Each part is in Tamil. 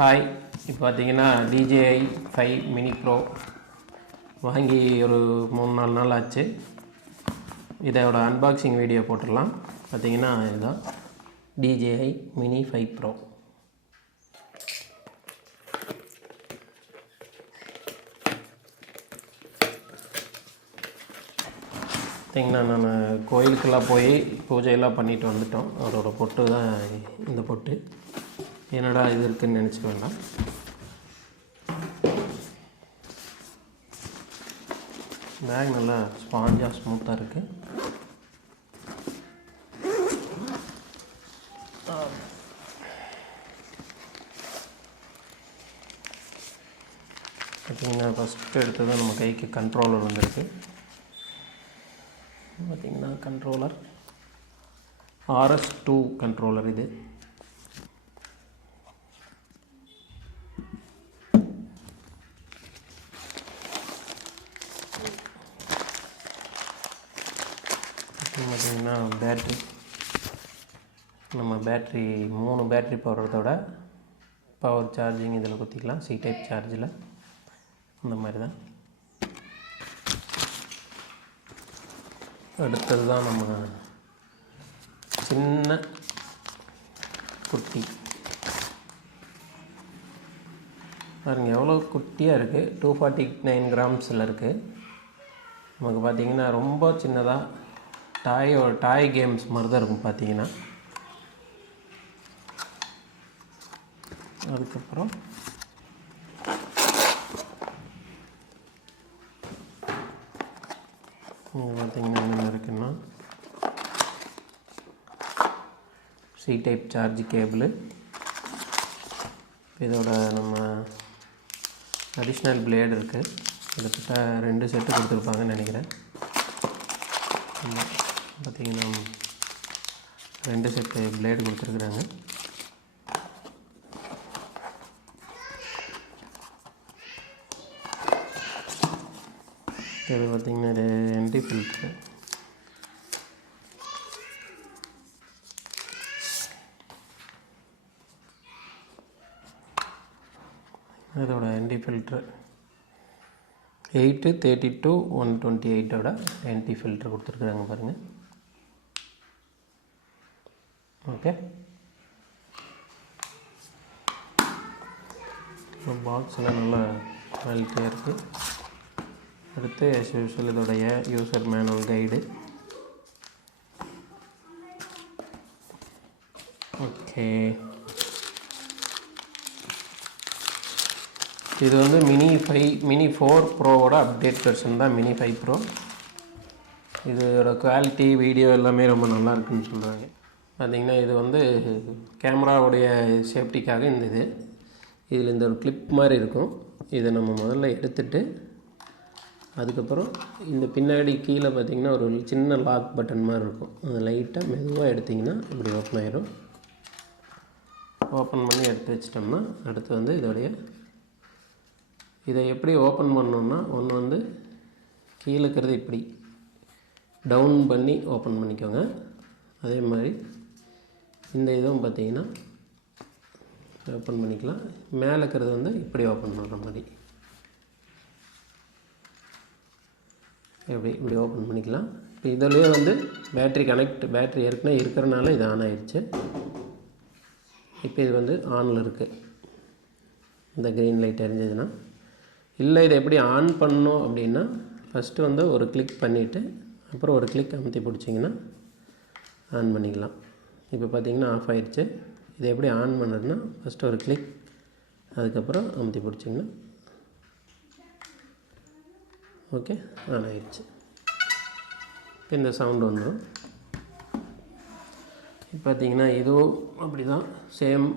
ஹாய், இப்போ பார்த்தீங்கன்னா DJI 5 மினி ப்ரோ வாங்கி ஒரு 3-4 நாள் ஆச்சு. இதோட அன்பாக்சிங் வீடியோ போட்டுடலாம். பார்த்தீங்கன்னா இதுதான் DJI மினி 5 ப்ரோ. பார்த்திங்கன்னா நான் கோயிலுக்கெல்லாம் போய் பூஜையெல்லாம் பண்ணிட்டு வந்துட்டோம். அதோட பொட்டு தான் இந்த பொட்டு. என்னடா இது இருக்குதுன்னு நினச்சிக்க வேண்டாம். பேக் நல்லா ஸ்பாஞ்சாக ஸ்மூத்தாக இருக்குது. பார்த்திங்கன்னா ஃபஸ்ட்டு எடுத்தது நம்ம கைக்கு கண்ட்ரோலர் வந்துருக்கு. பார்த்திங்கன்னா கண்ட்ரோலர் RS2 கண்ட்ரோலர். இது பார்த்திங்கன்னா பேட்ரி, நம்ம பேட்ரி 3 பேட்ரி போடுறதோட பவர் சார்ஜிங் இதில் குத்திக்கலாம். C டைப் சார்ஜில் இந்த மாதிரி தான். அடுத்தது தான் நம்ம சின்ன குட்டி பாருங்கள், எவ்வளோ குட்டியாக இருக்குது. 249 கிராம்ஸில் இருக்குது. நமக்கு பார்த்திங்கன்னா ரொம்ப சின்னதாக டாய் கேம்ஸ் மாதிரி தான் இருக்கும் பார்த்திங்கன்னா. அதுக்கப்புறம் இங்கே பார்த்திங்கன்னா என்ன இருக்குன்னா C டைப் சார்ஜ் கேபிள். இதோட நம்ம அடிஷ்னல் பிளேடு இருக்குது. கிட்டத்தட்ட 2 செட்டு கொடுத்துருப்பாங்கன்னு நினைக்கிறேன். பார்த்திங்கன்னா 2 செட்டு பிளேடு கொடுத்துருக்குறாங்க. இது பார்த்திங்கன்னா இது என்ட்ரி ஃபில்ட்ரு. இதோட என்ட்ரி ஃபில்ட்ரு 832-128 என்ட்ரி ஃபில்ட்ரு கொடுத்துருக்குறாங்க பாருங்கள். ஓகே, பாக்ஸில் நல்லா குவாலிட்டியாக இருக்குது. அடுத்து as usual இதோடைய யூசர் மேனுவல் கைடு. ஓகே, இது வந்து மினி 4 ப்ரோவோட அப்டேட் வெர்ஷன் தான் மினி 5 ப்ரோ. இதோட குவாலிட்டி வீடியோ எல்லாமே ரொம்ப நல்லா இருக்குன்னு சொல்கிறாங்க. பார்த்திங்கன்னா இது வந்து கேமராவுடைய சேஃப்டிக்காக இதில் இந்த ஒரு கிளிப் மாதிரி இருக்கும். இதை நம்ம முதல்ல எடுத்துட்டு அதுக்கப்புறம் இந்த பின்னாடி கீழே பார்த்திங்கன்னா ஒரு சின்ன லாக் பட்டன் மாதிரி இருக்கும். அது லைட்டாக மெதுவாக எடுத்திங்கன்னா இப்படி ஓப்பன் ஆகிடும். ஓப்பன் பண்ணி எடுத்து வச்சிட்டோம்னா அடுத்து வந்து இதை எப்படி ஓப்பன் பண்ணோம்னா, ஒன்று வந்து கீழே இருக்கிறது இப்படி டவுன் பண்ணி ஓப்பன் பண்ணிக்கோங்க. அதே மாதிரி இந்த இதுவும் பார்த்திங்கன்னா ஓப்பன் பண்ணிக்கலாம். மேலே இருக்கிறது வந்து இப்படி ஓப்பன் பண்ணுற மாதிரி இப்படி ஓப்பன் பண்ணிக்கலாம். இப்போ இதிலே வந்து பேட்ரி ஏற்கனவே இருக்கிறனால இது ஆன் ஆகிடுச்சு. இப்போ இது வந்து ஆனில் இருக்குது. இந்த க்ரீன் லைட் எரிஞ்சதுன்னா இல்லை. இதை எப்படி ஆன் பண்ணணும் அப்படின்னா, ஃபஸ்ட்டு வந்து ஒரு கிளிக் பண்ணிவிட்டு அப்புறம் ஒரு கிளிக் அமுத்தி பிடிச்சிங்கன்னா ஆன் பண்ணிக்கலாம். இப்போ பார்த்திங்கன்னா ஆஃப் ஆகிடுச்சு. இதை எப்படி ஆன் பண்ணுறதுன்னா, ஃபஸ்ட்டு ஒரு கிளிக், அதுக்கப்புறம் அமுத்தி பிடிச்சிங்கன்னா ஓகே, ஆன் ஆகிடுச்சு. இப்போ இந்த சவுண்டு வந்துடும். இப்போ பார்த்திங்கன்னா இதுவும் அப்படி தான், சேம்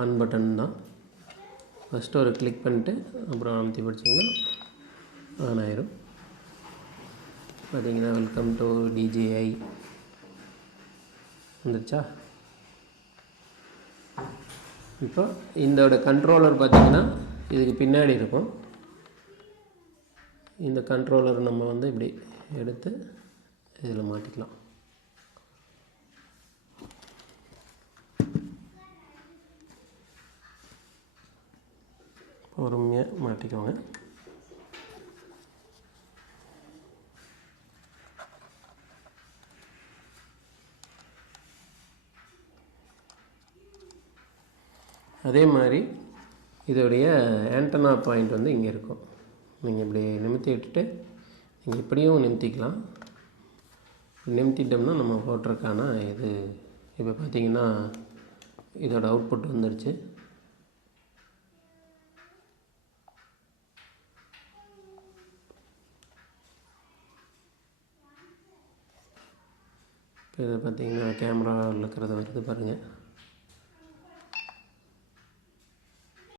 ஆன் பட்டன் தான். ஃபஸ்ட்டு ஒரு கிளிக் பண்ணிட்டு அப்புறம் அமுத்தி பிடிச்சிங்கன்னா ஆன் ஆயிரும். பார்த்திங்கன்னா வெல்கம் டு DJI வந்துருச்சா. இப்போ இதோட கண்ட்ரோலர் பார்த்திங்கன்னா இதுக்கு பின்னாடி இருக்கும். இந்த கண்ட்ரோலர் நம்ம வந்து இப்படி எடுத்து இதில் மாட்டிக்கலாம். பொறுமையாக மாட்டிக்கோங்க. அதே மாதிரி இதோடைய ஆண்டனா பாயிண்ட் வந்து இங்கே இருக்கும். நீங்கள் இப்படி நிமித்தி விட்டுட்டு நீங்கள் இப்படியும் நிமித்திக்கலாம். நிமித்திட்டோம்னா நம்ம போட்டிருக்கான இது இப்போ பார்த்திங்கன்னா இதோட அவுட்புட் வந்துடுச்சு. இப்போ இதை பார்த்திங்கன்னா கேமராவில் இருக்கிறத வருது பாருங்கள்.